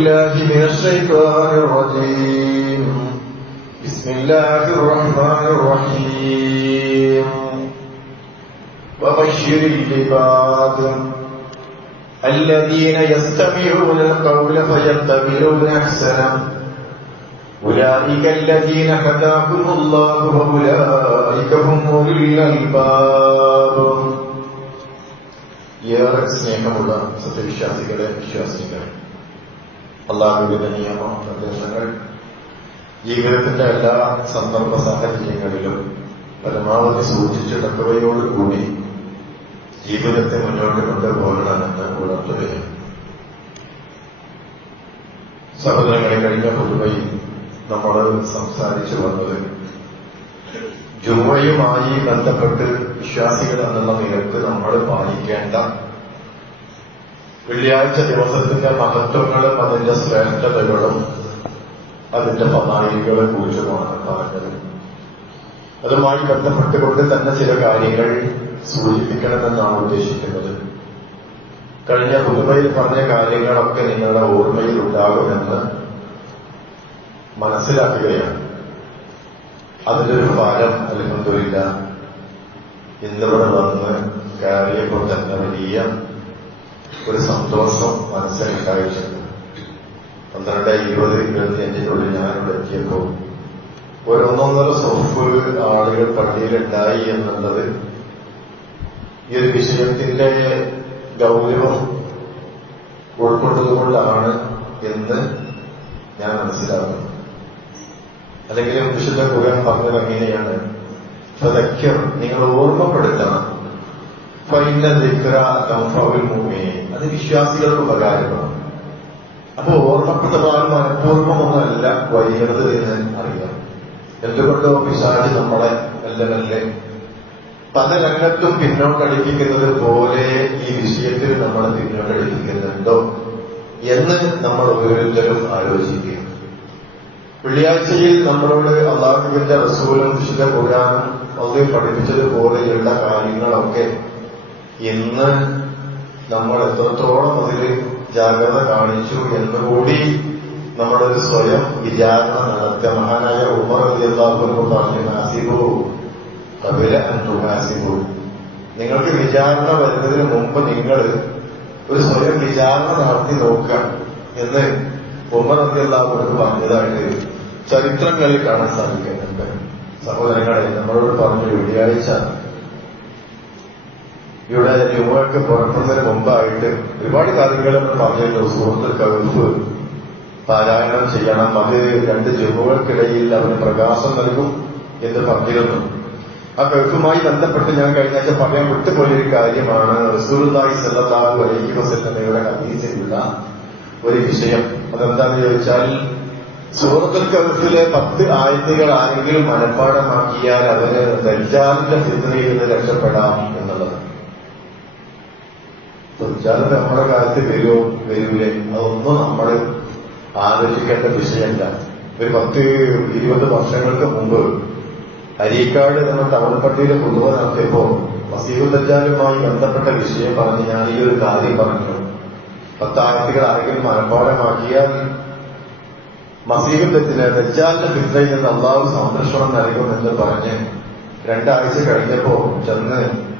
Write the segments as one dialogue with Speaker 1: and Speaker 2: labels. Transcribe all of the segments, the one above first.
Speaker 1: بالله من الشيطان الرجيم بسم الله الرحمن الرحيم وبشر العباد الذين يستمعون القول فيتبعون احسنه أولئك الذين هداهم الله وأولئك هم أولي الألباب ഏറെ സ്നേഹമുള്ള സത്യവിശ്വാസികളെ വിശ്വാസികളെ അള്ളാഹുവിന്റെ നിയമ നിർദ്ദേശങ്ങൾ ജീവിതത്തിന്റെ എല്ലാ സന്ദർഭ സാഹചര്യങ്ങളിലും പരമാവധി സൂക്ഷിച്ചെടുക്കുകയോടുകൂടി ജീവിതത്തെ മുന്നോട്ട് കൊണ്ടുപോകണമെന്ന് ഉണർത്തുകയാണ് സഹോദരങ്ങളെ കഴിഞ്ഞ പൊതുവയിൽ നമ്മൾ സംസാരിച്ചു വന്നത് ജുമ്മയുമായി ബന്ധപ്പെട്ട് വിശ്വാസികൾ എന്നുള്ള നിരക്ക് നമ്മൾ പാലിക്കേണ്ട വെള്ളിയാഴ്ച ദിവസത്തിന്റെ മഹത്വങ്ങളും അതിന്റെ ശ്രേഷ്ഠതകളും അതിന്റെ പതായികളെ കുറിച്ചുമാണ് പറഞ്ഞത്. അതുമായി ബന്ധപ്പെട്ടുകൊണ്ട് തന്നെ ചില കാര്യങ്ങൾ സൂചിപ്പിക്കണമെന്നാണ് ഉദ്ദേശിക്കുന്നത്. കഴിഞ്ഞ പുതുമയിൽ പറഞ്ഞ കാര്യങ്ങളൊക്കെ നിങ്ങളുടെ ഓർമ്മയിൽ ഉണ്ടാകുമെന്ന് മനസ്സിലാക്കുകയാണ്. അതിന്റെ ഒരു ഭാരം അലഹമില്ല ഇന്നിവിടെ വന്ന് കയറിയപ്പോൾ തന്നെ വലിയ ഒരു സന്തോഷം മനസ്സിലുണ്ടായിട്ടുണ്ട്. പന്ത്രണ്ട് ഇരുപത് ഇരുപത്തിയഞ്ചിനുള്ളിൽ ഞാനിവിടെ എത്തിയപ്പോൾ ഒരു ഒന്നൊന്നര ആളുകൾ പള്ളിയിലുണ്ടായി എന്നുള്ളത് ഈ ഒരു വിഷയത്തിന്റെ ഗൗരവം ഉൾക്കൊണ്ടതുകൊണ്ടാണ് എന്ന് ഞാൻ മനസ്സിലാക്കുന്നു. അല്ലെങ്കിൽ വിശുദ്ധ കുരം പറഞ്ഞത് അങ്ങനെയാണ്. നിങ്ങൾ ഓർമ്മപ്പെടുത്തണം. ഫൈന ദിക്ര മുഅ്മിനീൻ അത് വിശ്വാസികൾക്ക് ഉപകാരമാണ് അപ്പോൾ ഓർമ്മപ്പെടുത്താൻ മനഃപൂർവമൊന്നല്ല വൈകരുത് എന്ന് അറിയാം. എന്തുകൊണ്ടോ പിശാജ് നമ്മളെ മെല്ലെ മെല്ലെ പല രംഗത്തും പിന്നോട്ടടിപ്പിക്കുന്നത് പോലെ ഈ വിഷയത്തിൽ നമ്മൾ പിന്നോട്ടടിപ്പിക്കുന്നുണ്ടോ എന്ന് നമ്മൾ ഓരോരുത്തരും ആലോചിക്കുക വെള്ളിയാഴ്ചയിൽ നമ്മളോട് അള്ളാഹുവിന്റെ റസൂലും വിശുദ്ധ ഖുർആാനും ഒക്കെ പഠിപ്പിച്ചതുപോലെയുള്ള കാര്യങ്ങളൊക്കെ ഇന്ന് നമ്മൾ എത്രത്തോളം അതിൽ ജാഗ്രത കാണിച്ചു എന്നുകൂടി നമ്മളൊരു സ്വയം വിചാരണ നടത്തിയ മഹാനായ ഉമർ അലി അള്ളാഹു പറഞ്ഞു നാസിബു കപില അന്തുഹാസിബു നിങ്ങൾക്ക് വിചാരണ വരുന്നതിന് മുമ്പ് നിങ്ങൾ ഒരു സ്വയം വിചാരണ നടത്തി നോക്കുക എന്ന് ഉമർ അലി അള്ളാഹു പറഞ്ഞതായിട്ട് ചരിത്രങ്ങളിൽ കാണാൻ സാധിക്കുന്നുണ്ട്. സഹോദരങ്ങളെ നമ്മളോട് പറഞ്ഞു വെള്ളിയാഴ്ച ഇവിടെ യുവക്ക് പുറത്തുന്നതിന് മുമ്പായിട്ട് ഒരുപാട് കാര്യങ്ങൾ പറഞ്ഞിരുന്നു. സുഹൃത്ത് കവിപ്പ് പാരായണം ചെയ്യണം. അത് രണ്ട് ജമ്മുകൾക്കിടയിൽ അവന് പ്രകാശം നൽകും എന്ന് പറഞ്ഞിരുന്നു. ആ കഴുക്കുമായി ബന്ധപ്പെട്ട് ഞാൻ കഴിഞ്ഞ ആഴ്ച പറയാൻ വിട്ടുപോയൊരു കാര്യമാണ്. റസൂർദായി സല്ലാഹു അലൈഹി വസല്ലമയുടെ ഹദീസിലുള്ള ഒരു വിഷയം. അതെന്താണെന്ന് ചോദിച്ചാൽ സൂറത്തുൽ കവിഫിലെ പത്ത് ആയത്തുകൾ ആരെങ്കിലും മനഃപ്പാടമാക്കിയാൽ അവന് ദജാലിന്റെ ഫിദ്നയിൽ നിന്ന് രക്ഷപ്പെടാം ദജ്ജാലിന്റെ നമ്മുടെ കാലത്ത് വരുമോ വരൂലേ? അതൊന്നും നമ്മൾ ആലോചിക്കേണ്ട വിഷയമല്ല. ഒരു പത്ത് ഇരുപത് വർഷങ്ങൾക്ക് മുമ്പ് അരീക്കാട് എന്ന തമിഴ്പട്ടിയിലെ കുടുംബ നടത്തിയപ്പോ വസീബുദ്ദാലുമായി ബന്ധപ്പെട്ട വിഷയം പറഞ്ഞ് ഞാൻ ഈ ഒരു കാര്യം പറഞ്ഞു. പത്താഴ്ചകൾ ആരെങ്കിലും മനഃപ്പാടമാക്കിയാൽ മസീബുദ്ദത്തിന് ദജാലിന്റെ ഫിത്രയിൽ നിന്ന് അള്ളാഹു സംരക്ഷണം നൽകുമെന്ന് പറഞ്ഞ് രണ്ടാഴ്ച കഴിഞ്ഞപ്പോ ചെന്ന്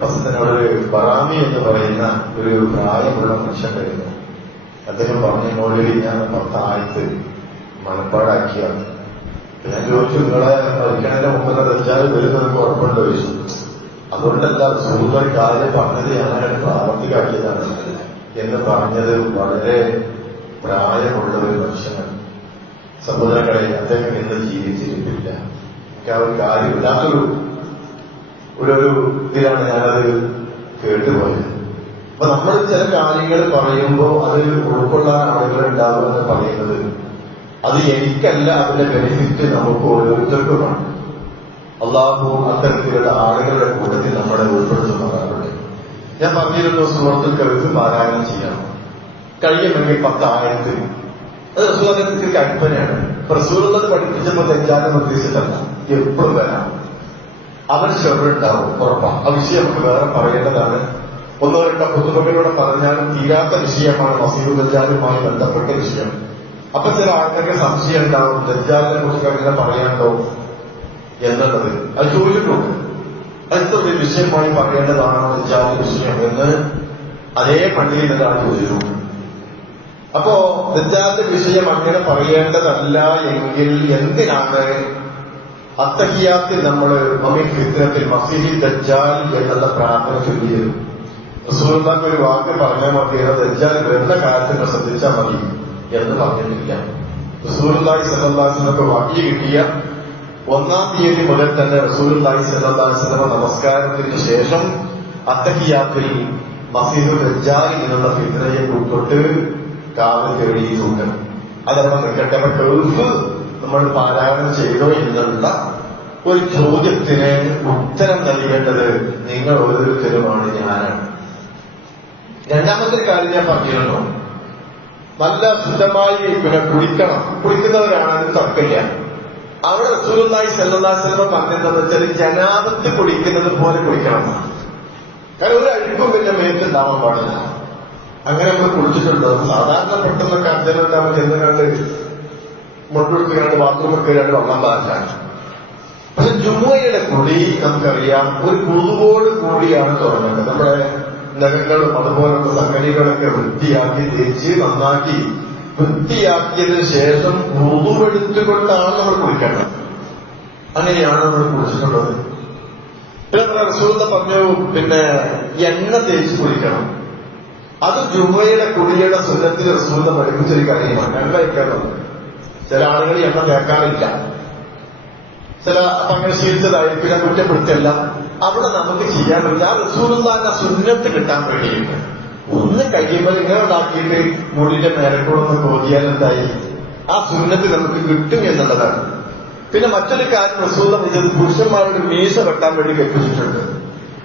Speaker 1: വസന്തനോട് ബറാമി എന്ന് പറയുന്ന ഒരു പ്രായമുള്ള മനുഷ്യൻ വരുന്നു അദ്ദേഹം പറഞ്ഞ മോളിൽ ഞാൻ പത്തായത്ത് മനപ്പാടാക്കിയാണ് ഞാൻ ചോദിച്ചു നിങ്ങളെ പഠിക്കണതിന്റെ മുമ്പ് വെച്ചാൽ വരുന്നത് ഉറപ്പുണ്ടോ ചോദിച്ചു. അതുകൊണ്ടല്ല സുഹൃത്തുക്കൾ കാര്യം പറഞ്ഞത് ഞാൻ പ്രാവർത്തികാക്കിയതാണ് എന്ന് പറഞ്ഞത് വളരെ പ്രായമുള്ള ഒരു മനുഷ്യനാണ്. സഹോദരങ്ങളെ അദ്ദേഹം ഇന്ന് ജീവിച്ചിരിപ്പില്ല എനിക്ക് ഒരു കാര്യമില്ലാത്തൊരു ഒരു ഇതിലാണ് ഞാനത് കേട്ടുപോയത്. അപ്പൊ നമ്മൾ ചില കാര്യങ്ങൾ പറയുമ്പോൾ അത് ഉൾക്കൊള്ളാൻ ആളുകൾ ഉണ്ടാവുമെന്ന് പറയുന്നത് അത് എനിക്കല്ല അതിന്റെ ബെനിഫിറ്റ് നമുക്ക് ഓരോരുത്തർക്കുമാണ്. അള്ളാഹു അത്തരത്തിലുള്ള ആളുകളുടെ കൂട്ടത്തിൽ നമ്മളെ ഉൾപ്പെടുത്തുന്നതാണ് ഞാൻ പറഞ്ഞിരുന്നു സുഹൃത്തുൽ കവിത്ത് പാരായണം ചെയ്യണം. കഴിയുമെങ്കിൽ പത്തായിരത്തിൽ. അത് റസൂലത്തിന്റെ കൽപ്പനയാണ് റസൂലുള്ളത് പഠിപ്പിച്ചപ്പോൾ തെറ്റാനും ഉദ്ദേശിച്ചിട്ടല്ല എപ്പോഴും വരാം. അവൻ ചെറുണ്ടാവും ഉറപ്പാണ് ആ വിഷയം നമുക്ക് വേറെ പറയേണ്ടതാണ്. ഒന്നോ രണ്ടോ പുതുമകളിലൂടെ പറഞ്ഞാലും തീരാത്ത വിഷയമാണ് മസീദ് ദജാലുമായി ബന്ധപ്പെട്ട വിഷയം. അപ്പൊ ചില ആൾക്കാർക്ക് സംശയം ഉണ്ടാവും ദജാലിനെ കുറിച്ച് അങ്ങനെ പറയാനുണ്ടോ എന്നുള്ളത്. അത് ചോദിച്ചിട്ടുണ്ട് അടുത്ത ഒരു വിഷയമായി പറയേണ്ടതാണോ ദജാല വിഷയം എന്ന് അതേ പള്ളിയിൽ ഒരാൾ ചോദിച്ചു. അപ്പോ ദജാലിന്റെ വിഷയം അങ്ങനെ പറയേണ്ടതല്ല എങ്കിൽ എന്തിനാണ് അത്തഹിയാത്തിൽ നമ്മൾ മമ്മി ഫിത്രത്തിൽ മസീഹി ദജ്ജാൽ എന്നുള്ള പ്രാർത്ഥന ചൊല്ലിയത് റസൂലുള്ളാഹിക്ക് ഒരു വാക്ക് പറഞ്ഞാൽ മതി ദജ്ജാൽ വരുന്ന കാലത്ത് നിങ്ങൾ മതി എന്ന് പറഞ്ഞിട്ടില്ല. അലൈഹി വസല്ലമക്ക് വഹി കിട്ടിയ ഒന്നാം തീയതി മുതൽ തന്നെ അലൈഹി വസല്ലമ നമസ്കാരത്തിന് ശേഷം അത്തഹിയാത്തിൽ മസീദ് ദജ്ജാൽ എന്നുള്ള ഫിത്രയെ ഉൾപ്പെട്ട് കാവൽ തേടിയിട്ടുണ്ട് അതവിടെ അപ്പൊ ഗൾഫ് നമ്മൾ പാരായണം ചെയ്തോ എന്നുള്ള ഒരു ചോദ്യത്തിന് ഉത്തരം നൽകേണ്ടത് നിങ്ങൾ ഓരോരുത്തരുമാണ് ഞാനാണ്. രണ്ടാമത്തെ കാര്യം ഞാൻ പറഞ്ഞിരുന്നു. നല്ല ശുദ്ധമായി പിന്നെ കുടിക്കണം. കുടിക്കുന്നവരാണ് തർക്കമില്ല. അവിടെ അലൈഹി വസല്ലം പറഞ്ഞതെന്ന് വെച്ചാൽ ജനാപത്ത് കുടിക്കുന്നത് പോലെ കുടിക്കണം. കാരണം ഒരു അഴുക്കും പിന്നെ മേത്തുണ്ടാവാൻ പാടില്ല. അങ്ങനെ നമ്മൾ കുളിച്ചിട്ടുണ്ടോ സാധാരണ പെട്ടെന്നൊക്കെ അച്ഛനുണ്ടാവും ചെന്ന് കണ്ട് മുട്ടെടുത്ത് ബാത്റൂം ബാത്റൂമിൽ കയറിയാണ്ട് വെള്ളം പാറ്റാണ് പക്ഷെ ജുമ്മയുടെ കുളി നമുക്കറിയാം ഒരു കുളുവോട് കൂടിയാണ് തുടങ്ങുന്നത്. നമ്മുടെ നഖങ്ങളും അതുപോലുള്ള സംഗതികളൊക്കെ വൃത്തിയാക്കി തേച്ച് നന്നാക്കി വൃത്തിയാക്കിയതിനു ശേഷം മുതുവെടുത്തുകൊണ്ടാണ് നമ്മൾ കുളിക്കേണ്ടത്. അങ്ങനെയാണ് നമ്മൾ കുളിച്ചിട്ടുള്ളത്. പിന്നെ റസൂല പറഞ്ഞു പിന്നെ എണ്ണ തേച്ച് കുളിക്കണം. അത് ജുമയുടെ കുളിയുടെ സുരത്തിൽ റസൂല പഠിപ്പിച്ചൊരു കാര്യമാണ്. എണ്ണ തേക്കാറുണ്ട് ചില ആളുകൾ എണ്ണ കേൾക്കാറില്ല. ചില ശീലിച്ചതായിരിക്കും ഞാൻ കുറ്റപ്പെടുത്തല്ല അവിടെ നമുക്ക് ചെയ്യാൻ പറ്റില്ല. ആ റസൂലുള്ളാന്റെ സുന്നത്ത് കിട്ടാൻ വേണ്ടിയിട്ട്. ഒന്ന് കഴിയുമ്പോൾ ഇങ്ങനെ ഉണ്ടാക്കിയിട്ട് മുടിന്റെ മേലക്കൂടൊന്ന് തോന്നിയാൽ എന്തായി? ആ സുന്നത്ത് നമുക്ക് കിട്ടും എന്നുള്ളതാണ്. പിന്നെ മറ്റൊരു കാര്യം റസൂല ചെയ്തത് പുരുഷന്മാരുടെ മീശ വെട്ടാൻ വേണ്ടി കൽപ്പിച്ചിട്ടുണ്ട്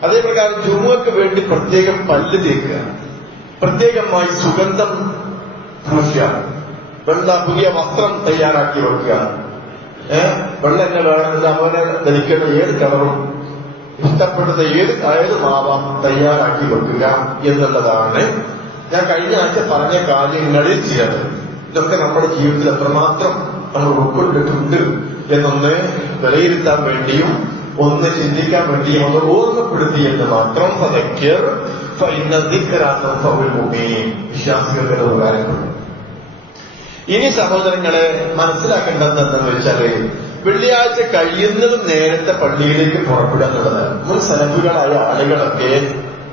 Speaker 1: അതേപ്രകാരം ജുമുക്ക് വേണ്ടി പ്രത്യേകം പല്ല് തേക്കുക. പ്രത്യേകമായി സുഗന്ധം പൂശുക. വെള്ള പുതിയ വസ്ത്രം തയ്യാറാക്കി വെക്കുക. വെള്ളം എന്നെ വേണമെന്ന് അവനെ ധരിക്കേണ്ട ഏത് കളറും ഇഷ്ടപ്പെടുന്ന ഏത് ഏത് മാവാം തയ്യാറാക്കി വെക്കുക എന്നുള്ളതാണ് ഞാൻ കഴിഞ്ഞ ആഴ്ച പറഞ്ഞ കാര്യങ്ങളിൽ ചിലത്. ഇതൊക്കെ നമ്മുടെ ജീവിതത്തിൽ എത്രമാത്രം നമ്മൾ ഉൾക്കൊണ്ടിട്ടുണ്ട് എന്നൊന്ന് വിലയിരുത്താൻ വേണ്ടിയും ഒന്ന് ചിന്തിക്കാൻ വേണ്ടിയും ഒന്ന് ഓർമ്മപ്പെടുത്തി എന്ന് മാത്രം വിശ്വാസികളുടെ ഉപകാരപ്പെടും. ഇനി സഹോദരങ്ങളെ മനസ്സിലാക്കേണ്ടത് എന്താണെന്ന് വെച്ചാൽ വെള്ളിയാഴ്ച കഴിയുന്നത് നേരത്തെ പള്ളിയിലേക്ക് പുറപ്പെടുക എന്നുള്ളതാണ് മുൻ സലഫുകളായ ആളുകളൊക്കെ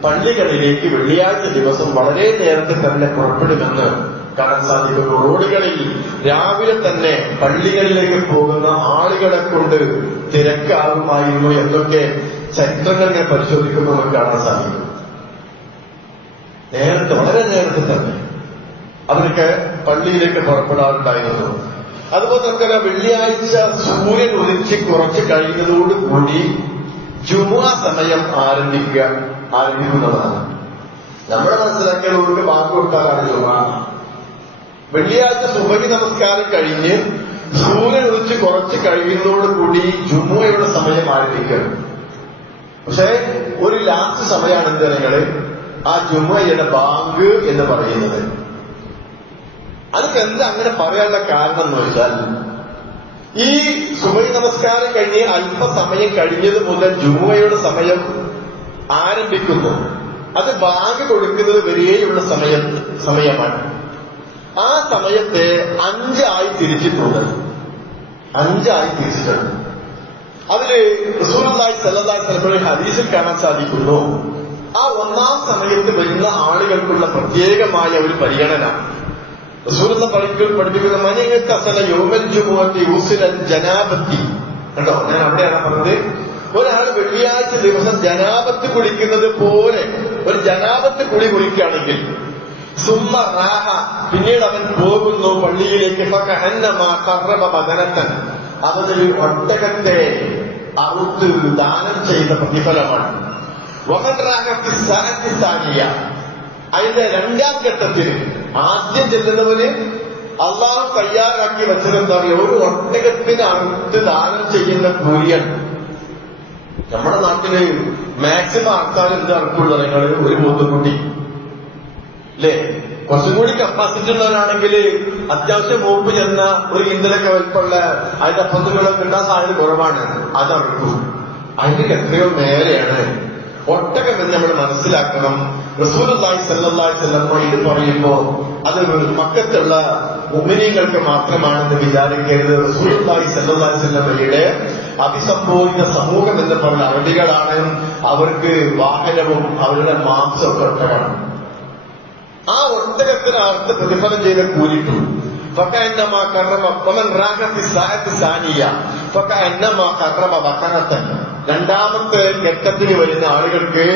Speaker 1: പള്ളികളിലേക്ക് വെള്ളിയാഴ്ച ദിവസം വളരെ നേരത്തെ തന്നെ പുറപ്പെടുമെന്ന് കാണാൻ സാധിക്കും റോഡുകളിൽ രാവിലെ തന്നെ പള്ളികളിലേക്ക് പോകുന്ന ആളുകളെ കൊണ്ട് തിരക്കാകുമായിരുന്നു എന്നൊക്കെ ചരിത്രങ്ങൾ ഞാൻ പരിശോധിക്കുമ്പോൾ നമുക്ക് കാണാൻ സാധിക്കും. നേരത്തെ വളരെ നേരത്തെ തന്നെ. അവർക്ക് പള്ളിയിലേക്ക് പുറപ്പെടാറുണ്ടായിരുന്നു. അതുപോലെ നമുക്കറിയാം വെള്ളിയാഴ്ച സൂര്യൻ ഉദിച്ച് കുറച്ച് കഴിഞ്ഞതോടുകൂടി ജുമുഅ സമയം ആരംഭിക്കുക ആരംഭിക്കുന്നതാണ്. നമ്മുടെ മനസ്സിലാക്കിയതോട് വാക്ക് കൊടുത്താലാണ് ജുമുഅ. വെള്ളിയാഴ്ച സുബഹി നമസ്കാരം കഴിഞ്ഞ് സൂര്യൻ ഉദിച്ച് കുറച്ച് കഴിയുന്നതോടുകൂടി ജുമുഅയുടെ സമയം ആരംഭിക്കണം പക്ഷേ ഒരു ലാസ്റ്റ് സമയമാണ് എന്ത് ആ ജുമുഅയുടെ ബാങ്ക് എന്ന് പറയുന്നത്. അതൊക്കെ എന്താ അങ്ങനെ പറയാനുള്ള കാരണം എന്ന് വെച്ചാൽ ഈ സുബൈ നമസ്കാരം കഴിഞ്ഞ് അല്പസമയം കഴിഞ്ഞത് മുതൽ ജുമയുടെ സമയം ആരംഭിക്കുന്നു. അത് ബാങ്ക് കൊടുക്കുന്നത് വരെയുള്ള സമയം സമയമാണ്. ആ സമയത്തെ അഞ്ചായി തിരിച്ചിട്ടുണ്ട്. അഞ്ചായി തിരിച്ചിട്ടുണ്ട്. അതിൽ റസൂലുള്ളാഹി സ്വല്ലല്ലാഹി സ്ഥലങ്ങളിൽ ഹദീസിൽ കാണാൻ സാധിക്കുന്നു. ആ ഒന്നാം സമയത്ത് വരുന്ന ആളുകൾക്കുള്ള പ്രത്യേകമായ ഒരു പരിഗണന. റസൂലുള്ള പഠിക്കൽ പഠിപ്പിക്കുന്ന അസല യോമൽ ജുമുഅത്തി യൂസിലൽ ജനാബത്തി. കണ്ടോ? ഞാൻ അവിടെയാണ് പറഞ്ഞത്. ഒരാൾ വെള്ളിയാഴ്ച ദിവസം ജനാപത്ത് കുളിക്കുന്നത് പോലെ ഒരു ജനാപത്ത് കുളി കുളിക്കുകയാണെങ്കിൽ സുമ്മ റാഹ പിന്നീട് അവൻ പോകുന്നു പള്ളിയിലേക്ക്. അവന് അവനൊരു ഒട്ടകത്തെ അറുത്ത് ദാനം ചെയ്ത പ്രതിഫലമാണ്. വഹൻ റാഹ ഫി സഅത്തി സാനിയ. അതിന്റെ രണ്ടാം ഘട്ടത്തിൽ ആദ്യം ചെല്ലുന്നവന് അള്ളാഹു തയ്യാറാക്കി വെച്ചത് എന്താ പറയുക ഒരു ഒട്ടകത്തിന് അടുത്ത് ദാനം ചെയ്യുന്ന കൂലിയാണ്. നമ്മുടെ നാട്ടിൽ മാക്സിമം ആൾക്കാർ എന്ത് അടുത്തുള്ള നിങ്ങൾ ഒരു മൂത്തുകുട്ടി അല്ലേ കുറച്ചും കൂടി കപ്പാസിറ്റി ഉള്ളവരാണെങ്കിൽ അത്യാവശ്യം മൂപ്പ് ചെന്ന ഒരു ഇന്ധനൊക്കെ വലിപ്പുള്ള അതിന്റെ അപ്പത്തുകളൊക്കെ കിട്ടാൻ സാധ്യത കുറവാണ്. അതറക്കും അതിന്റെ എത്രയോ മേലെയാണ്. ഒട്ടകം എന്ന് നമ്മൾ മനസ്സിലാക്കണം റസൂലി സല്ലാഹി ചെല്ലുമ്പോ ഇത് പറയുമ്പോ അത് മക്കത്തുള്ള ഉമിനിങ്ങൾക്ക് മാത്രമാണെന്ന് വിചാരിക്കരുത് റസൂലി സല്ലാഹി ചെല്ലമ്മയുടെ അഭിസംബോധിത സമൂഹം എന്ന് പറഞ്ഞ അറബികളാണ് അവർക്ക് വാഹനവും അവരുടെ മാംസമൊക്കെ ഒട്ടകമാണ് ആ ഒട്ടകത്തിന് അർത്ഥ പ്രതിഫലം ചെയ്ത കൂലിട്ടു فكأنما كرم ومن راح في الساعة الثانية فكأنما كرم بقرة രണ്ടാമത്തെ ഘട്ടത്തിന് വരുന്ന ആളുകൾക്ക്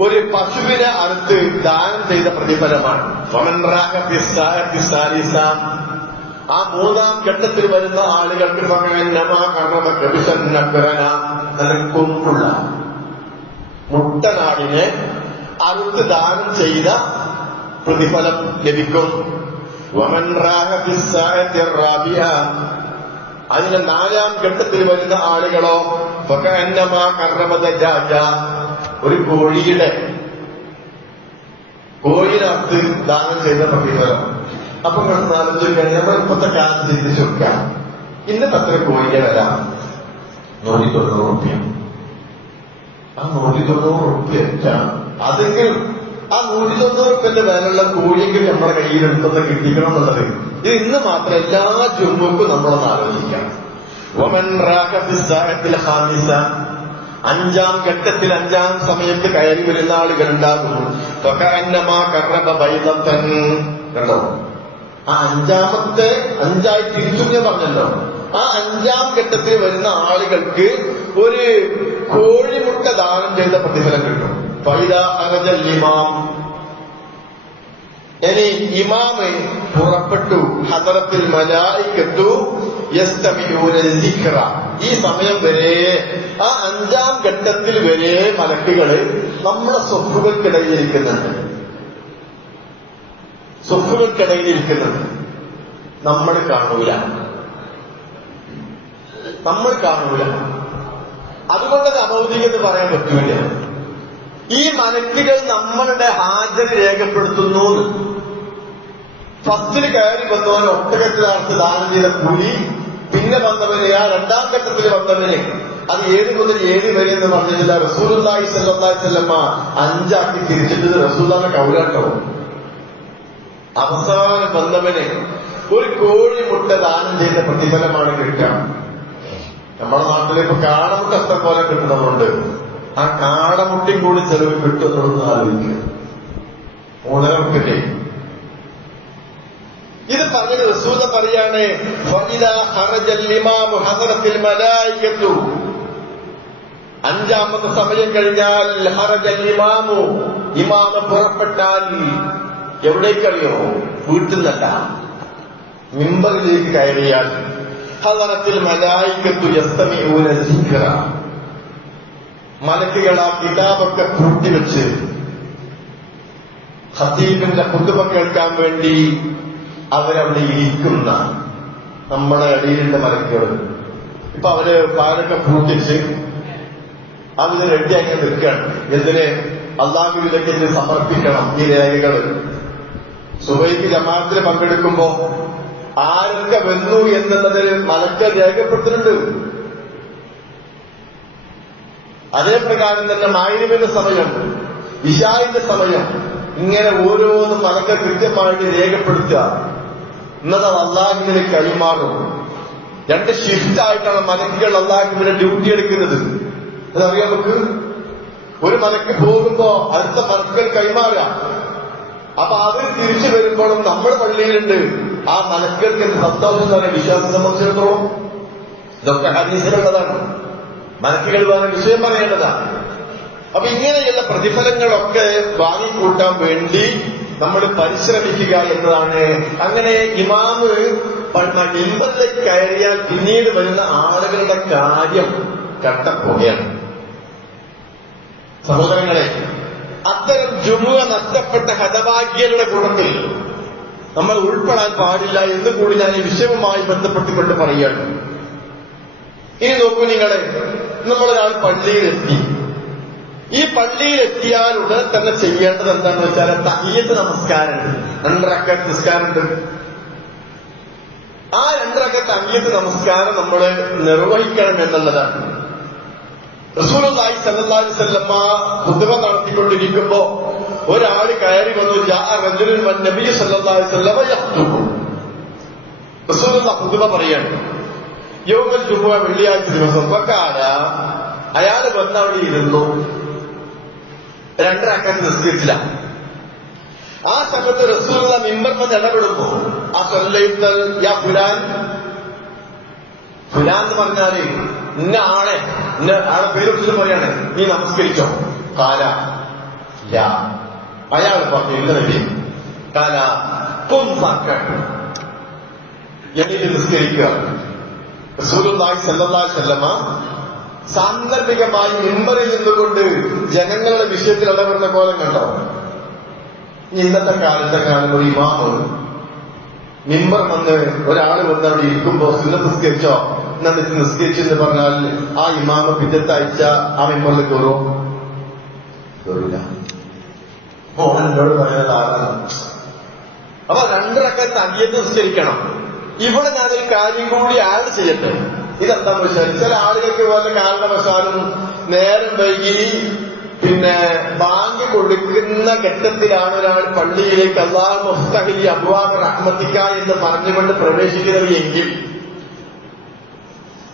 Speaker 1: ഒരു പശുവിനെ അറുത്ത് ദാനം ചെയ്ത പ്രതിഫലമാണ്. ആ മൂന്നാം ഘട്ടത്തിൽ വരുന്ന ആളുകൾക്ക് നൽകുന്നുള്ള മുട്ടനാടിനെ അറുത്ത് ദാനം ചെയ്ത പ്രതിഫലം ലഭിക്കും. അതിന്റെ നാലാം ഘട്ടത്തിൽ വരുന്ന ആളുകളോ ഒരു കോഴിയുടെ കോഴിനകത്ത് ദാനം ചെയ്ത പ്രതിഫലം. അപ്പൊ നിങ്ങൾ ആലോചിക്കാൻ നമ്മൾ ഇപ്പോഴത്തെ കാലത്ത് ചിന്തിച്ചു നോക്കാം ഇന്നത്തെ അത്ര കോഴിയുടെ വില നൂറ്റി തൊണ്ണൂറ് റുപ്യ ആ നൂറ്റി തൊണ്ണൂറ് റുപ്യ അതെങ്കിൽ ആ നൂറ്റി തൊണ്ണൂറ് റുപ്യന്റെ വിലയുള്ള കോഴിക്ക് നമ്മുടെ കയ്യിലെടുത്തൊന്ന് കിട്ടിക്കണം എന്നുള്ളത് ഇത് ഇന്ന് മാത്രം എല്ലാ ചുമക്കും നമ്മളൊന്ന് ആലോചിക്കാം. അഞ്ചാം ഘട്ടത്തിൽ അഞ്ചാം സമയത്ത് കയറി വരുന്ന ആളുകൾ ഉണ്ടാകും ആ അഞ്ചാമത്തെ അഞ്ചായി തിരിച്ചു ഞാൻ പറഞ്ഞല്ലോ. ആ അഞ്ചാം ഘട്ടത്തിൽ വരുന്ന ആളുകൾക്ക് ഒരു കോഴിമുട്ട ദാനം ചെയ്ത പ്രതിഫലം കിട്ടും. ഇമാം. ഇനി ഇമാമ് പുറപ്പെട്ടു. ഹസറത്തിൽ മലായിക്കത്തു. ഈ സമയം വരെ ആ അഞ്ചാം ഘട്ടത്തിൽ വരെ മലക്കുകൾ നമ്മുടെ സ്വപ്നങ്ങൾക്കിടയിലിരിക്കുന്നുണ്ട് ഇരിക്കുന്നുണ്ട് നമ്മൾ കാണൂല. നമ്മൾ കാണൂല. അതുകൊണ്ട് അത് അഭൗതികം എന്ന് പറയാൻ പറ്റൂല. ഈ മലക്കുകൾ നമ്മളുടെ ഹാജർ രേഖപ്പെടുത്തുന്നു ഫസ്റ്റിൽ കയറി വന്നവൻ ഒട്ടകത്തിലാർത്ത് ദാനം ചെയ്ത കൂലി പിന്നെ വന്നവന് ആ രണ്ടാം ഘട്ടത്തിൽ വന്നവന് അത് ഏഴ് മുതൽ ഏഴ് വരെ എന്ന് പറഞ്ഞില്ല റസൂലുല്ലാഹി സല്ലല്ലാഹി വസല്ലമ അഞ്ചാക്കി തിരിച്ചിട്ട് റസൂലാണ് കൗലാട്ടോ അവസാനം വന്നവന് ഒരു കോഴി മുട്ട ദാനം ചെയ്ത പ്രതിഫലമാണ് കിട്ടുക. നമ്മുടെ നാട്ടിൽ ഇപ്പൊ കാടമുട്ട എത്ര പോലെ കിട്ടുന്നവരുണ്ട്. ആ കാടമുട്ടിയും കൂടി ചെലവ് കിട്ടുന്നുണ്ടെന്ന് ആലോചിക്കുക. മൂന്നരക്കില്ലേ ഇത് പറഞ്ഞത് സൂത പറയാണ് അഞ്ചാമത്തെ സമയം കഴിഞ്ഞാൽ ഇമാമു പുറപ്പെട്ടാൽ എവിടേക്കറിയോ? വീട്ടിൽ നിന്നല്ല. മിമ്പറിലേക്ക് കയറിയാൽ ഹദറത്തിൽ മലായിക്കത്തു യസ്തമിഊന സിക്റ മലക്കുകൾ കിതാബൊക്കെ കൂട്ടിവെച്ച് ഹസീബിന്റെ കുത്തുമ കേൾക്കാൻ വേണ്ടി അവരവിടെ ഇരിക്കുന്ന നമ്മുടെ അടിയിലുള്ള മലക്കുകൾ ഇപ്പൊ അവർ പാലൊക്കെ പൂട്ടിച്ച് അതിന് റെഡിയാക്കി നിൽക്കുകയാണ് എന്തിനെ അള്ളാഹുവിലേക്ക് ഇത് സമർപ്പിക്കണം ഈ രേഖകൾ. സുബൈക്ക് ജമാഅത്തിന് പങ്കെടുക്കുമ്പോ ആരൊക്കെ വന്നു എന്നുള്ളതിൽ മലക്ക രേഖപ്പെടുത്തുന്നുണ്ട് അതേ പ്രകാരം തന്നെ മായരുവിന്റെ സമയം ഇഷായിന്റെ സമയം. ഇങ്ങനെ ഓരോന്നും മലക്ക കൃത്യമായിട്ട് രേഖപ്പെടുത്തുക. എന്നത് അള്ളാഹുവിനെ കൈമാറും രണ്ട് ഷിഫ്റ്റ് ആയിട്ടാണ് മലക്കുകൾ അള്ളാഹുവിനെ ഡ്യൂട്ടി എടുക്കുന്നത്. അതറിയാം നമുക്ക്? ഒരു മലക്ക് പോകുമ്പോ അടുത്ത മലക്കുകൾ കൈമാറുക അപ്പൊ അവർ തിരിച്ചു വരുമ്പോഴും നമ്മുടെ പള്ളിയിലുണ്ട്. ആ മലക്കൾക്ക് എന്ത് സന്തോഷം വിശ്വാസം സംബന്ധിച്ചിടത്തോളം? ഇതൊക്കെ ഹദീസിലുള്ളതാണ്. മലക്കുകൾ വേറെ വിഷയം പറയേണ്ടതാണ്. അപ്പൊ ഇങ്ങനെയുള്ള പ്രതിഫലങ്ങളൊക്കെ വാങ്ങിക്കൂട്ടാൻ വേണ്ടി നമ്മൾ പരിശ്രമിക്കുക എന്നതാണ്. അങ്ങനെ ഇമാമ് ഇമ്പത്തെ കയറിയാൽ പിന്നീട് വരുന്ന ആളുകളുടെ കാര്യം കട്ടപ്പോകയാണ് സഹോദരങ്ങളെ അത്തരം ജുമുക നഷ്ടപ്പെട്ട ഹതഭാഗ്യരുടെ കൂട്ടത്തിൽ നമ്മൾ ഉൾപ്പെടാൻ പാടില്ല എന്ന് കൂടി ഞാൻ ഈ വിഷയവുമായി ബന്ധപ്പെട്ടുകൊണ്ട് പറയുകയാണ്. ഇനി നോക്കൂ നിങ്ങളെ
Speaker 2: നമ്മളൊരാൾ പള്ളിയിലെത്തി. ഈ പള്ളിയിൽ എത്തിയാൽ ഉടൻ തന്നെ ചെയ്യേണ്ടത് എന്താണെന്ന് വെച്ചാൽ തയ്യത്ത് നമസ്കാരമുണ്ട്. രണ്ടരക്ക നിസ്കാരമുണ്ട്. ആ രണ്ടരക്ക തയ്യത്ത് നമസ്കാരം നമ്മൾ നിർവഹിക്കണം എന്നുള്ളതാണ്. സല്ലല്ലാഹു അലൈഹി വസല്ലമ ഖുത്ബ നടത്തിക്കൊണ്ടിരിക്കുമ്പോ ഒരാൾ കയറി വന്നു റജുലിൻ വൻ നബി സല്ലല്ലാഹി അലൈഹി വസല്ലമ യഖ്തുബു. റസൂലുള്ളാഹി ഖുത്ബ പറയാണ് യൗമൽ ജുമുഅ വെള്ളിയാഴ്ച ദിവസം. അയാൾ വന്നവിടെ ഇരുന്നു. രണ്ടരക്കാറ്റ് നിസ്കരിച്ചില്ല ആ സമയത്ത് റസൂലുള്ള മിമ്പർ വന്ന് ഇടപെടുമ്പോ ആ സ്വല്ലയുത്തൽ യാ ഫുലാൻ. ഫുലാൻ എന്ന് പറഞ്ഞാൽ ഇന്ന ആളെ ഇന്ന ആളെ പേര് വിളിച്ചിട്ട് പറയാണ് നീ നമസ്കരിച്ചോ. കാല ഇല്ല. അയാൾ പറഞ്ഞു ഇല്ല നബി. കാല കുംസാക്ക എന്നിട്ട് നിസ്കരിക്കുക. റസൂലുള്ളാഹി സ്വല്ലല്ലാഹു അലൈഹി വസല്ലമ സാന്ദർഭികമായി മിമ്പറിൽ നിന്നുകൊണ്ട് ജനങ്ങളുടെ വിഷയത്തിൽ ഇടപെടുന്ന കോലം കണ്ടോ? ഇന്നത്തെ കാലത്തെ കാണുമ്പോൾ ഇമാമ് മിമ്പർ വന്ന് ഒരാൾ വന്ന് അവിടെ ഇരിക്കുമ്പോ സുന്ദ നിസ്കരിച്ചോ? എന്നിട്ട് നിസ്കരിച്ചു എന്ന് പറഞ്ഞാൽ ആ ഇമാമ പിറ്റത്തെ അയച്ച ആ മിമ്പറിൽ കയറോ കയറില്ല ഓൻ എന്നോട് പറയുന്നത് അപ്പൊ രണ്ടരക്കെ അധികം നിസ്കരിക്കണം. ഇവിടെ ഞാനൊരു കാര്യം കൂടി ആഡ് ചെയ്യട്ടെ. ഇതെന്താന്ന് വെച്ചാൽ ചില ആളുകൾക്ക് പോലെ കാരണവശാലും നേരം വൈകി പിന്നെ ബാങ്ക് കൊടുക്കുന്ന ഘട്ടത്തിലാണ് ഒരാൾ പള്ളിയിലേക്ക് അള്ളാഹ് മുസ്തഹി അബുവാബ് റഹ്മത്തിക്ക എന്ന് പറഞ്ഞുകൊണ്ട് പ്രവേശിക്കുന്നത് എങ്കിൽ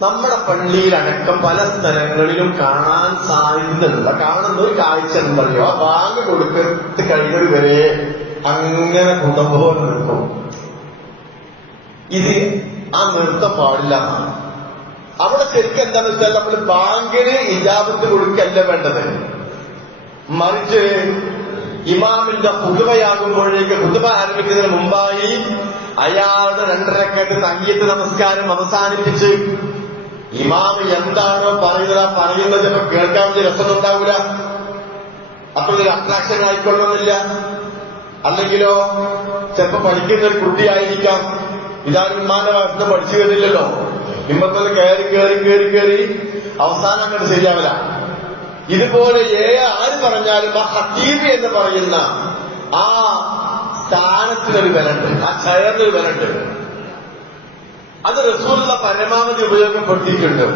Speaker 2: നമ്മുടെ പള്ളിയിലടക്കം പല സ്ഥലങ്ങളിലും കാണാൻ സാധ്യതയുള്ള കാണുന്ന ഒരു കാഴ്ച ഉണ്ടല്ലോ. ആ ബാങ്ക് കൊടുക്കത്ത് കഴിഞ്ഞത് വരെ അങ്ങനെ കുടുംബവും നിർത്തും ഇത് ആ നൃത്തം പാടില്ല. അവിടെ ശരിക്കും എന്താണെന്ന് വെച്ചാൽ നമ്മൾ ബാങ്കിന് ഇജാബത്ത് കൊടുക്കല്ല വേണ്ടത്. മറിച്ച് ഇമാമിന്റെ പുതുമയാകുമ്പോഴേക്ക് പുതുമ ആരംഭിക്കുന്നതിന് മുമ്പായി അയാളുടെ രണ്ടരക്കെട്ട് തയ്യത്ത് നമസ്കാരം അവസാനിപ്പിച്ച് ഇമാം എന്താണോ പറയുന്നത് പറയുന്നത് ചിലപ്പോൾ കേൾക്കാൻ വലിയ രസമുണ്ടാവില്ല അപ്പൊ ഇതൊരു അട്രാക്ഷൻ ആയിക്കൊള്ളണമെന്നില്ല. അല്ലെങ്കിലോ ചിലപ്പോ പഠിക്കുന്ന ഒരു കുട്ടിയായിരിക്കാം. ഇതാണ് ഉമ്മാന്റെ വയസ്സിന് പഠിച്ചു വരുന്നില്ലല്ലോ ഇമ്മത്തിൽ കയറി കയറി കയറി കയറി അവസാനം അങ്ങോട്ട് ശരിയാവില്ല. ഇതുപോലെ ഏ ആര് പറഞ്ഞാലും ആ ഹത്തീബ് എന്ന് പറയുന്ന ആ സ്ഥാനത്തിനൊരു വിലണ്ട് ആ ചയറിനൊരു വിലണ്ട്. അത് റസൂലുള്ള പരമാവധി ഉപയോഗപ്പെടുത്തിയിട്ടുണ്ട്.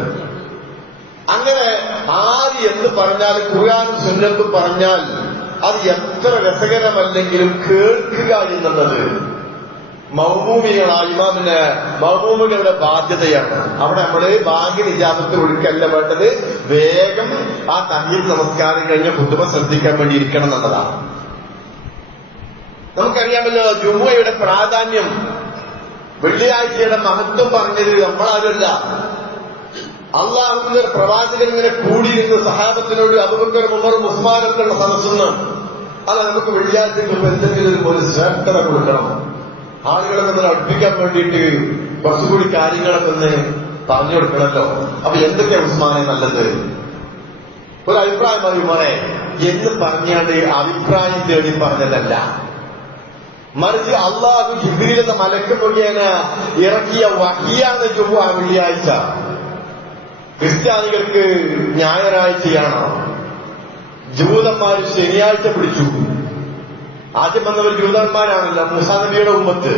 Speaker 2: അങ്ങനെ ആര് എന്ത് പറഞ്ഞാൽ ഖുർആാനും സുന്നത്തും പറഞ്ഞാൽ അത് എത്ര രസകരമല്ലെങ്കിലും കേൾക്കുക എന്നുള്ളത് മൗമൂമികളായ ഇമാമിന് മൗമൂമികളുടെ ബാധ്യതയാണ്. അവിടെ നമ്മൾ ഭാഗ്യ ഇജാബത്ത് ഒഴുക്കല്ല വേണ്ടത്. വേഗം ആ തന്നിൽ നമസ്കാരം കഴിഞ്ഞ കുത്തുമ ശ്രദ്ധിക്കാൻ വേണ്ടി ഇരിക്കണം എന്നുള്ളതാണ്. നമുക്കറിയാമല്ലോ ജുമ്മയുടെ പ്രാധാന്യം വെള്ളിയാഴ്ചയുടെ മഹത്വം പറഞ്ഞത് നമ്മളാരല്ല. അള്ളാഹുവിന്റെ പ്രവാചകൻ ഇങ്ങനെ കൂടിയിരുന്ന സഹാബത്തിനോട് അബുബക്കർ ഉമറും ഉസ്മാനൊക്കെയുള്ള സദസ്സെന്ന് അല്ല നമുക്ക് വെള്ളിയാഴ്ചയ്ക്ക് മുമ്പ് എന്തെങ്കിലും ഒരു ശ്രേഷ്ഠത കൊടുക്കണം ആളുകളെ നമ്മൾ അടുപ്പിക്കാൻ വേണ്ടിയിട്ട് കുറച്ചുകൂടി കാര്യങ്ങളൊക്കെ ഒന്ന് പറഞ്ഞു കൊടുക്കണമല്ലോ അപ്പൊ എന്തൊക്കെ ഉസ്മാനെ നല്ലത്? ഒരു അഭിപ്രായം അറിയുമോനെ എന്ന് പറഞ്ഞാണ്ട് അഭിപ്രായം തേടി പറഞ്ഞതല്ല. മറിച്ച് അള്ളാഹു ജിബ്രീൽ എന്ന മലക്ക് മുഖേന ഇറക്കിയ വഹിയാണ് ചൊവ്വ വെള്ളിയാഴ്ച. ക്രിസ്ത്യാനികൾക്ക് ഞായറാഴ്ചയാണ്? ജൂതന്മാർ ശനിയാഴ്ച പിടിച്ചു. ആദ്യം വന്നവർ ജൂതന്മാരാണല്ലോ മൂസാ നബിയുടെ ഉമ്മത്ത്.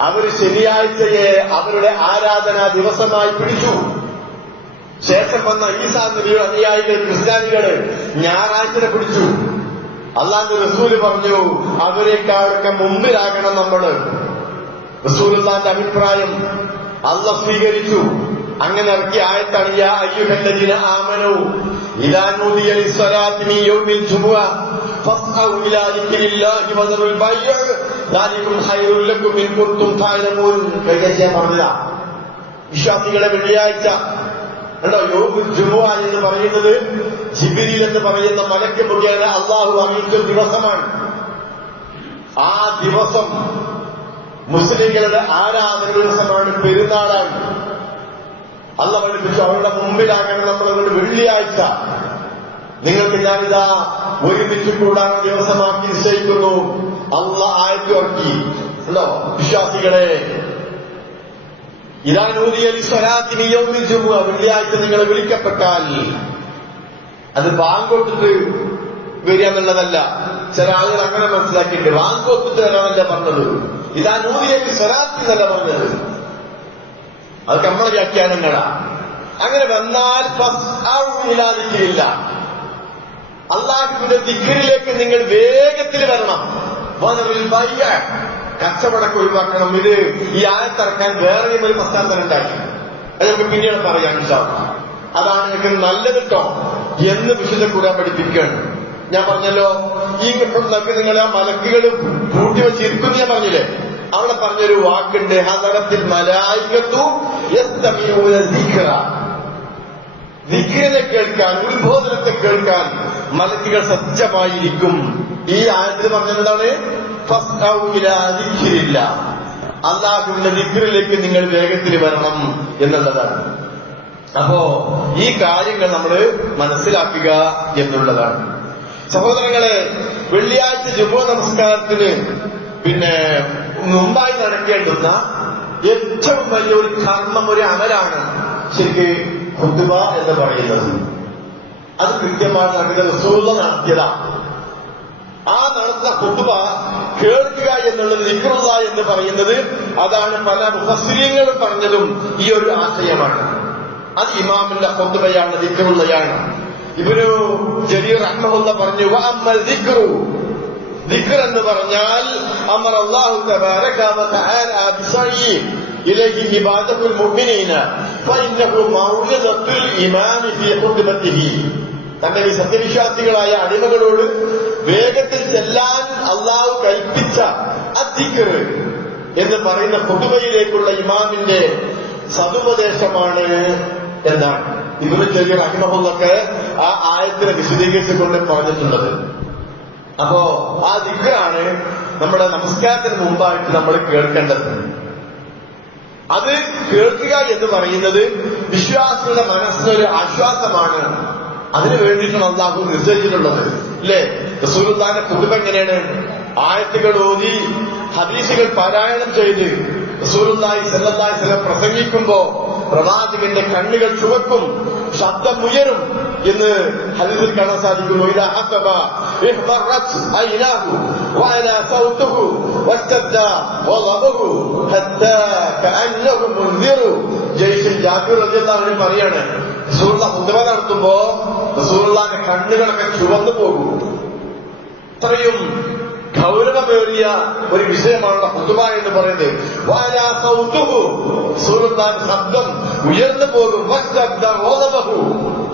Speaker 2: അവർ ശനിയാഴ്ചയെ അവരുടെ ആരാധനാ ദിവസമായി പിടിച്ചു. ശേഷം വന്ന ഈസാ നബിയുടെ അനുയായികൾ ക്രിസ്ത്യാനികൾ ഞായറാഴ്ചനെ പിടിച്ചു. അള്ളാന്റെ റസൂൽ പറഞ്ഞു അവരെക്കാളൊക്കെ മുമ്പിലാകണം നമ്മൾ റസൂലുള്ളാന്റെ അഭിപ്രായം അല്ല സ്വീകരിച്ചു. അങ്ങനെ ഇറക്കി ആയത്താണ് യാ അയ്യുഹല്ലദീന ആമനു. ഇദാ നൂദിയ ലിസ്സലാത്തി യൗമിൽ പറഞ്ഞതാ. വിശ്വാസികളെ വെള്ളിയാഴ്ച. കണ്ടോ യോഗ ജുമുഅ എന്ന് പറയുന്നത് ജിബിരിൽ എന്ന് പറയുന്ന മലക്ക് മുഖേന അള്ളാഹു അറിയിച്ച ദിവസമാണ്. ആ ദിവസം മുസ്ലിങ്ങളുടെ ആരാധന ദിവസമാണ് പെരുന്നാളാണ്. അല്ല പഠിപ്പിച്ചു അവരുടെ മുമ്പിലാകണം നമ്മളതുകൊണ്ട് വെള്ളിയാഴ്ച. നിങ്ങൾക്ക് ഞാനിതാ ഒരുമിച്ച് കൂടാൻ ദിവസമാക്കി നിശ്ചയിക്കുന്നു. അല്ല ആയത്തിറക്കി ഉണ്ടോ? വിശ്വാസികളെ. ഇതാ നൂതിയ സ്വരാത്തിന് യൗമിൽ ജുമുഅ. വെള്ളിയാഴ്ച നിങ്ങൾ വിളിക്കപ്പെട്ടാൽ അത് ബാങ്കൊട്ടിട്ട് വരിക എന്നുള്ളതല്ല. ചില ആളുകൾ അങ്ങനെ മനസ്സിലാക്കിയിട്ട് ബാങ്കൊട്ടിട്ട് വരാനല്ല പറഞ്ഞത്. ഇതാ നൂതിയ സ്വരാത്തി എന്നല്ല പറഞ്ഞത്. അത് നമ്മളെ വ്യാഖ്യാനങ്ങളാ അങ്ങനെ വന്നാൽ ഇല്ലാതിരിക്കില്ല അള്ളാഹുവിന്റെ ദിക്കറിലേക്ക് നിങ്ങൾ വേഗത്തിൽ വരണം. വനവിൽ കച്ചവടക്ക് ഒഴിവാക്കണം. ഇത് ഈ ആയത്തിറക്കാൻ വേറെയും ഒരു പശ്ചാത്തലം ഉണ്ടാക്കി. അത് നമുക്ക് പിന്നീട് പറയാം. അതാണ് നിങ്ങൾക്ക് നല്ലത് കേട്ടോ എന്ന് വിശുദ്ധ കൂടാൻ പഠിപ്പിക്കുകയാണ്. ഞാൻ പറഞ്ഞല്ലോ ഈ നമുക്ക് നിങ്ങളെ മലക്കുകൾ കൂട്ടി വെച്ചിരിക്കുന്നു ഞാൻ പറഞ്ഞില്ലേ? അവിടെ പറഞ്ഞൊരു വാക്കുണ്ട് ഹസരത്തിൽ മലായികത്തു ദിക്റിനെ കേൾക്കാൻ ഉത്ബോധനത്തെ കേൾക്കാൻ മലക്കുകൾ സജ്ജമായിരിക്കും. ഈ ആയത്തിൽ പറഞ്ഞെന്താണ് ദിക്റില്ല അള്ളാഹുവിന്റെ ദിക്റിലേക്ക് നിങ്ങൾ വേഗത്തിൽ വരണം എന്നുള്ളതാണ്. അപ്പോ ഈ കാര്യങ്ങൾ നമ്മൾ മനസ്സിലാക്കുക എന്നുള്ളതാണ്. സഹോദരങ്ങളെ വെള്ളിയാഴ്ച ജുബോ നമസ്കാരത്തിന് പിന്നെ മുമ്പായി നടക്കേണ്ടുന്ന ഏറ്റവും വലിയ ഒരു കർമ്മം ഒരു അമലാണ് ശരിക്ക് ഹുദ്ബ എന്ന് പറയുന്നത്. അത് കൃത്യമാണ് നടക്കുന്ന റസൂല നടത്തിയതാണ് ആ നടത്തുന്ന കുത്തുബ കേൾക്കുക എന്നുള്ളത് നിക്കുള്ള എന്ന് പറയുന്നത് അതാണ് പല മുഫസ്ലിങ്ങളും പറഞ്ഞതും ഈ ഒരു ആശയമാണ്. അത് ഇമാമിന്റെ കൊത്തുബയാണ് ദിക്കറുള്ളയാണ് ഇവർ ജലീർ അഹമ്മദ് പറഞ്ഞു "വ അമ്മൽ ദിക്റു. ദിക്ർ എന്ന് പറഞ്ഞാൽ അമർ ഇബാദത്തുൽ മുഅ്മിനീന. ഫഇന്നഹു തന്റെ സത്യവിശ്വാസികളായ അടിമകളോട് വേഗത്തിൽ ചെല്ലാൻ അള്ളാഹു കൽപ്പിച്ച അധികർ എന്ന് പറയുന്ന പുതുമയിലേക്കുള്ള ഇമാമിന്റെ സതുപദേശമാണ് എന്നാണ്. ഇവർ ചെറിയ അഹിമഹൊന്നൊക്കെ ആ ആയത്തിനെ വിശദീകരിച്ചുകൊണ്ട് പറഞ്ഞിട്ടുള്ളത്. അപ്പോ ആ ദിഗ്രാണ് നമ്മുടെ നമസ്കാരത്തിന് മുമ്പായിട്ട് നമ്മൾ കേൾക്കേണ്ടത്. അത് കേൾക്കുക എന്ന് പറയുന്നത് വിശ്വാസികളുടെ മനസ്സിനൊരു ആശ്വാസമാണ്. അതിനു വേണ്ടിയിട്ടാണ് അള്ളാഹു നിർദ്ദേശിച്ചിട്ടുള്ളത്. അല്ലേ റസൂലുള്ളാന്റെ കുടുംബം എങ്ങനെയാണ്? ആയത്തുകൾ ഓതി ഹദീസുകൾ പാരായണം ചെയ്ത് റസൂലുള്ളാഹി സല്ലല്ലാഹി വസല്ലം പ്രസംഗിക്കുമ്പോ പ്രവാചകന്റെ കണ്ണുകൾ ചുവക്കും ശബ്ദം ഉയരും എന്ന് ഹദീസിൽ കാണാൻ സാധിക്കുന്നു. പറയാണ് റസൂലുള്ള ഹുദ്ര നടത്തുമ്പോ റസൂലുള്ളാന്റെ കണ്ണുകളൊക്കെ ചുവന്നു പോകും. ഇത്രയും ഗൗരവമേറിയ ഒരു വിഷയമാണ് ഹുദ്ബ എന്ന് പറയുന്നത്. ശബ്ദം ഉയർന്നു പോകും.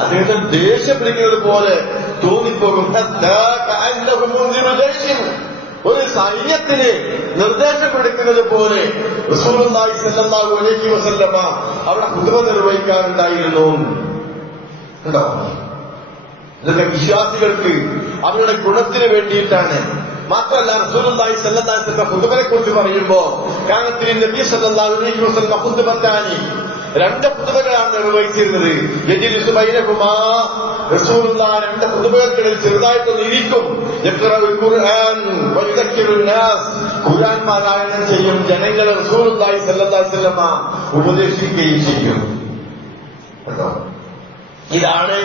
Speaker 2: അദ്ദേഹത്തെ ദേഷ്യം പിടിക്കുന്നത് പോലെ തോന്നിപ്പോകും. ഒരു സൈന്യത്തിന് നിർദ്ദേശം പോലെ റസൂലുള്ളാഹി സല്ലല്ലാഹു അലൈഹി വസല്ലമ അവിടെ ഹുദ്ബ നിർവഹിക്കാറുണ്ടായിരുന്നു. കണ്ടോ ഇതൊക്കെ വിശ്വാസികൾക്ക് അവരുടെ ഗുണത്തിന് വേണ്ടിയിട്ടാണ്. മാത്രമല്ല റസൂലുള്ളാഹി സല്ലല്ലാഹു അലൈഹി വസല്ലം ഹുദ്ബയെ കുറിച്ച് പറയുമ്പോൾ കാലത്തിൽ നബി സല്ലല്ലാഹു അലൈഹി വസല്ലം ഹുദ്ബത്താനി രണ്ട് ഖുതുബകളാണ് നിർവഹിച്ചിരുന്നത്. യജ്ലിസു ബൈനഹുമാ. റസൂലുള്ളാഹ് രണ്ട് ഖുതുബകളിൽ ചെറുതായിട്ടൊന്ന് ഇരിക്കും ഖുർആൻ ഖുർആൻ പാരായണം ചെയ്യും? ജനങ്ങളെ റസൂലുള്ളാഹി സല്ലല്ലാഹു അലൈഹി വസല്ലമ ഉപദേശിക്കുകയും ചെയ്യും. കേട്ടോ ഇതാണ്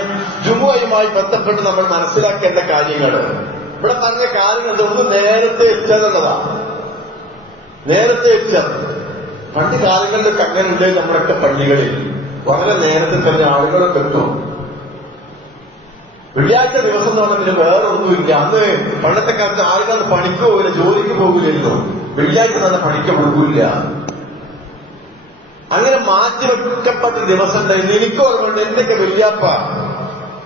Speaker 2: ജുമുവയുമായി ബന്ധപ്പെട്ട് നമ്മൾ മനസ്സിലാക്കേണ്ട കാര്യങ്ങൾ. ഇവിടെ പറഞ്ഞ കാര്യങ്ങൾ ഒന്ന് നേരത്തെ എത്തുന്നതാ നേരത്തെ എത്തുക പണ്ട് കാലങ്ങളിലൊക്കെ അങ്ങനെ ഉണ്ട് നമ്മുടെയൊക്കെ പള്ളികളിൽ. വളരെ നേരത്തെ തന്നെ ആളുകളൊക്കെ എത്തും. വെള്ളിയാഴ്ച ദിവസം എന്ന് പറഞ്ഞാൽ വേറെ ഒന്നുമില്ല. അന്ന് പണ്ടത്തെ കാലത്ത് ആളുകൾ പണിക്ക് പോകില്ല ജോലിക്ക് പോകില്ലല്ലോ വെള്ളിയാഴ്ച തന്നെ പണിക്ക് പോകില്ല അങ്ങനെ മാറ്റിവെക്കപ്പെട്ട ദിവസം ഉണ്ടായിരുന്നു എനിക്ക് ഓർമ്മയുണ്ട്. എന്തൊക്കെ വല്യാപ്പ.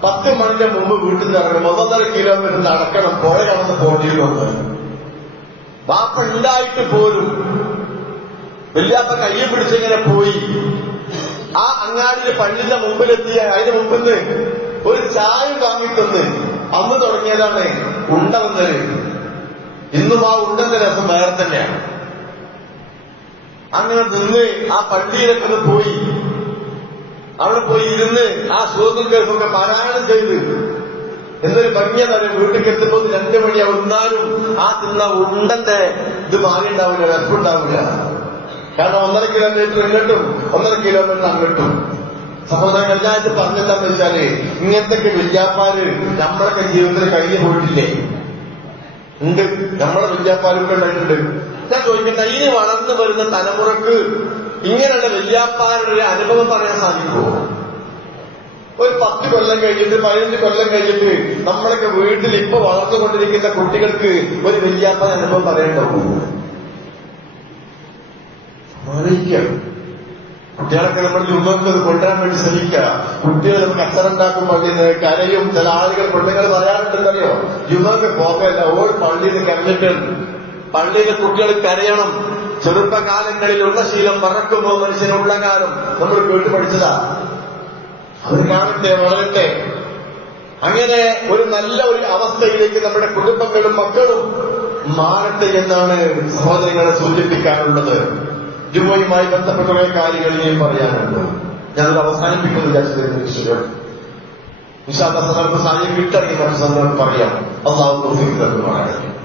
Speaker 2: പത്ത് മണിന്റെ മുമ്പ് വീട്ടിൽ നിന്ന് ഇറങ്ങണം ഒന്നൊന്നര കിലോമീറ്റർ നടക്കണം. പുഴ കടന്ന് പോട്ടിയിൽ വന്ന്. ബാപ്പ ഉണ്ടായിട്ട് പോലും വല്യാപ്പ കയ്യെ പിടിച്ചിങ്ങനെ പോയി. ആ അങ്ങാടിയിലെ പള്ളിന്റെ മുമ്പിലെത്തിയ അതിന് മുമ്പിന്ന് ഒരു ചായ വാങ്ങിത്തന്ന്. അന്ന് തുടങ്ങിയതാണ് ഉണ്ടെന്നത് ഇന്നും ആ ഉണ്ടന്റെ രസം വേറെ തന്നെയാണ്. അങ്ങനെ നിന്ന് ആ പള്ളിയിലൊക്കെ പോയി. അവിടെ പോയി ഇരുന്ന് ആ കേൾക്കൊക്കെ പാരായണം ചെയ്ത്. എന്നൊരു ഭംഗിയതാണ് വീട്ടിലേക്ക് എത്തുമ്പോൾ രണ്ട് മണിയാവും എന്നാലും ആ തിന്ന ഉണ്ടന്റെ ഇത് മാറിണ്ടാവില്ല വിഷമുണ്ടാവില്ല കാരണം ഒന്നര കിലോമീറ്റർ ഇങ്ങോട്ടും ഒന്നര കിലോമീറ്റർ അങ്ങോട്ടും. സഹോദരൻ എല്ലാവരും പറഞ്ഞെന്താന്ന് വെച്ചാൽ ഇങ്ങനത്തെ വല്യാപ്പാര് നമ്മളൊക്കെ ജീവിതത്തിൽ കഴിഞ്ഞു പോയിട്ടില്ലേ? ഉണ്ട്. നമ്മളെ വല്യാപ്പാരൊക്കെ ഉണ്ടായിട്ടുണ്ട്. ഞാൻ ചോദിക്കട്ടെ ഇനി വളർന്നു വരുന്ന തലമുറയ്ക്ക് ഇങ്ങനെയുള്ള വല്യാപ്പാരുടെ ഒരു അനുഭവം പറയാൻ സാധിക്കുമോ? ഒരു പത്ത് കൊല്ലം കഴിഞ്ഞിട്ട് പതിനഞ്ച് കൊല്ലം കഴിഞ്ഞിട്ട് നമ്മളൊക്കെ വീട്ടിൽ ഇപ്പൊ വളർന്നുകൊണ്ടിരിക്കുന്ന കുട്ടികൾക്ക് ഒരു വല്യാപ്പ അനുഭവം പറയണ്ടാവും ആലോചിക്കുക കുട്ടികളൊക്കെ നമ്മൾ ജുമ്മക്ക് അത് കൊണ്ടുവരാൻ വേണ്ടി ശ്രമിക്കുക. കുട്ടികൾ നമുക്ക് അച്ചറുണ്ടാക്കും പള്ളിയിൽ നിന്ന് കരയും ചില ആളുകൾ പെണ്ണുങ്ങൾ പറയാറുണ്ടെന്നറിയോ? ജുമ്മക്ക് പോകല്ല ഓൾ പള്ളിയിൽ നിന്ന് കരഞ്ഞിട്ട് പള്ളിയിലെ കുട്ടികൾ കരയണം. ചെറുപ്പകാലങ്ങളിലുള്ള ശീലം മറക്കുമോ മനുഷ്യനുള്ള കാലം? നമ്മൾ കേട്ട് പഠിച്ചതാ. അവർ കാണട്ടെ വളരട്ടെ. അങ്ങനെ ഒരു നല്ല ഒരു അവസ്ഥയിലേക്ക് നമ്മുടെ കുടുംബങ്ങളും മക്കളും മാറട്ടെ എന്നാണ് സഹോദരങ്ങളെ സൂചിപ്പിക്കാനുള്ളത്. ജുമോയുമായി ബന്ധപ്പെട്ട കുറെ കാര്യങ്ങൾ ഞാൻ പറയാനുണ്ട്. ഞാനത് അവസാനിപ്പിക്കുന്നു വിചാരിച്ചു നിശാന്ത സന്ദർഭ സാഹചര്യം സന്ദർഭം പറയാം. അള്ളാഹു തോഫിക്ക് തരുമാറാണ്